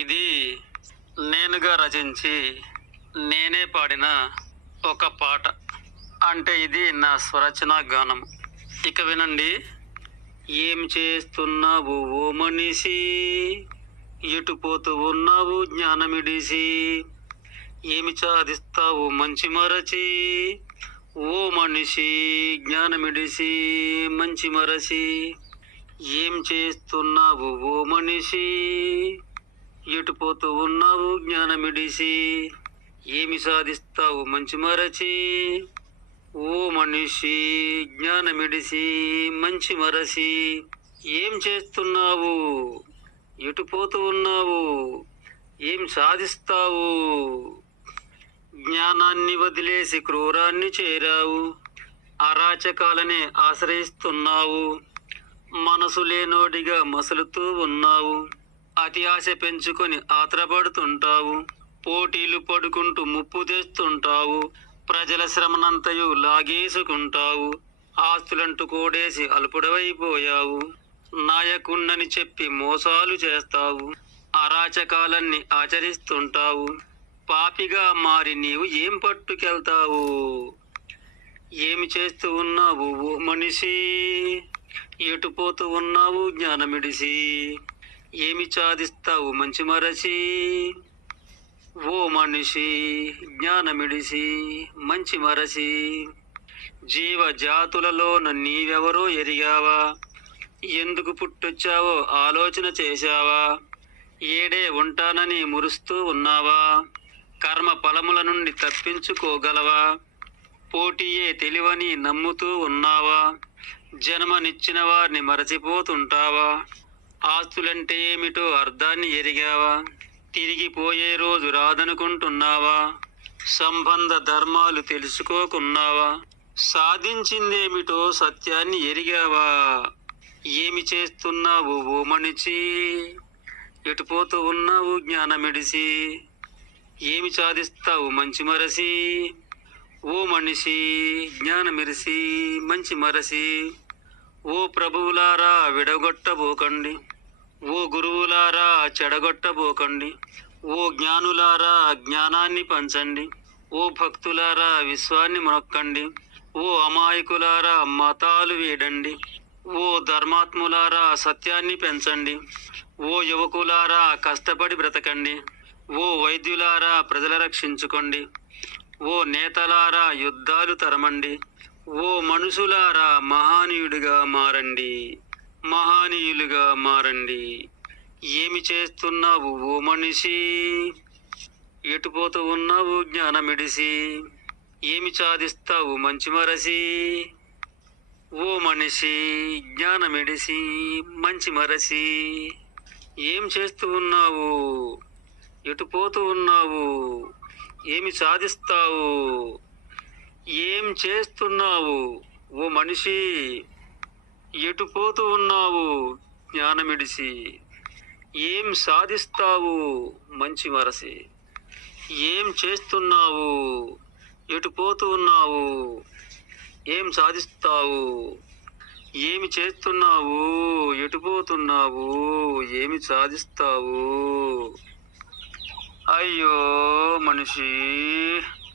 ఇది నేనుగా రచించి నేనే పాడిన ఒక పాట. అంటే ఇది నా స్వరచన గానం. ఇక వినండి. ఏం చేస్తున్నావు ఓ మనిషి, ఎటు పోతూ ఉన్నావు జ్ఞానమిడిసి, ఏమి సాధిస్తావు మంచి మరచి, ఓ మనిషి జ్ఞానమిడిసి మంచి మరచి. ఏం చేస్తున్నావు ఓ మనిషి, ఎటు పోతూ ఉన్నావు జ్ఞానమిడిసి, ఏమి సాధిస్తావు మంచి మరచి, ఓ మనిషి జ్ఞానమిడిసి మంచి మరచి. ఏం చేస్తున్నావు, ఎటు పోతూ ఉన్నావు, ఏం సాధిస్తావు? జ్ఞానాన్ని వదిలేసి క్రూరాన్ని చేరావు, అరాచకాలనే ఆశ్రయిస్తున్నావు, మనసు లేనోడిగా మసలుతూ ఉన్నావు, అతి ఆశ పెంచుకొని ఆత్రపడుతుంటావు, పోటీలు పడుకుంటూ ముప్పు తెస్తుంటావు, ప్రజల శ్రమనంతయు లాగేసుకుంటావు, ఆస్తులంటూ కూడేసి అల్పుడవైపోయావు, నాయకుణ్ణని చెప్పి మోసాలు చేస్తావు, అరాచకాలన్నీ ఆచరిస్తుంటావు, పాపిగా మారి నీవు ఏం పట్టుకెళ్తావు? ఏమి చేస్తూ ఉన్నావు ఓ మనిషి, ఎటు పోతూ ఉన్నావు జ్ఞానమిడిసి, ఏమి సాధిస్తావు మంచి మరచి, ఓ మనిషి జ్ఞానమిడిసి మంచి మరచి. జీవజాతులలోన నీవెవరో ఎరిగావా, ఎందుకు పుట్టొచ్చావో ఆలోచన చేశావా, ఏడే ఉంటానని మురుస్తూ ఉన్నావా, కర్మ ఫలముల నుండి తప్పించుకోగలవా, పోటీయే తెలివని నమ్ముతూ ఉన్నావా, జన్మనిచ్చిన వారిని మరచిపోతుంటావా, ఆస్తులంటే ఏమిటో అర్థాన్ని ఎరిగావా, తిరిగిపోయే రోజు రాదనుకుంటున్నావా, సంబంధ ధర్మాలు తెలుసుకోకున్నావా, సాధించిందేమిటో సత్యాన్ని ఎరిగావా? ఏమి చేస్తున్నావు ఓ మనిషి, ఎటు పోతూ ఉన్నావు జ్ఞానమిడిసి, ఏమి సాధిస్తావు మంచి మరచి, ఓ మనిషి జ్ఞానమిరిసి మంచి మరచి. ఓ ప్రభువులారా విడగొట్టబోకండి, ఓ గురువులారా చెడగొట్టబోకండి, ఓ జ్ఞానులారా జ్ఞానాన్ని పంచండి, ఓ భక్తులారా విశ్వాన్ని మొక్కండి, ఓ అమాయకులారా మతాలు వీడండి, ఓ ధర్మాత్ములారా సత్యాన్ని పెంచండి, ఓ యువకులారా కష్టపడి బ్రతకండి, ఓ వైద్యులారా ప్రజల రక్షించుకోండి, ఓ నేతలారా యుద్ధాలు తరమండి, ఓ మనుషులారా మహానీయుడిగా మారండి, మహానీయులుగా మారండి. ఏమి చేస్తున్నావు ఓ మనిషి, ఎటు పోతూ ఉన్నావు జ్ఞానమిడిసి, ఏమి సాధిస్తావు మంచి మరచి, ఓ మనిషి జ్ఞానమిడిసి మంచి మరచి. ఏం చేస్తూ ఉన్నావు, ఎటు పోతూ ఉన్నావు, ఏమి సాధిస్తావు? ఏం చేస్తున్నావు ఓ మనిషి, ఎటు పోతూ ఉన్నావు జ్ఞానమిడిసి, ఏం సాధిస్తావు మంచి మరచి? ఏం చేస్తున్నావు, ఎటు పోతూ ఉన్నావు, ఏం సాధిస్తావు? ఏమి చేస్తున్నావు, ఎటు పోతున్నావు, ఏమి సాధిస్తావు? అయ్యో మనిషి.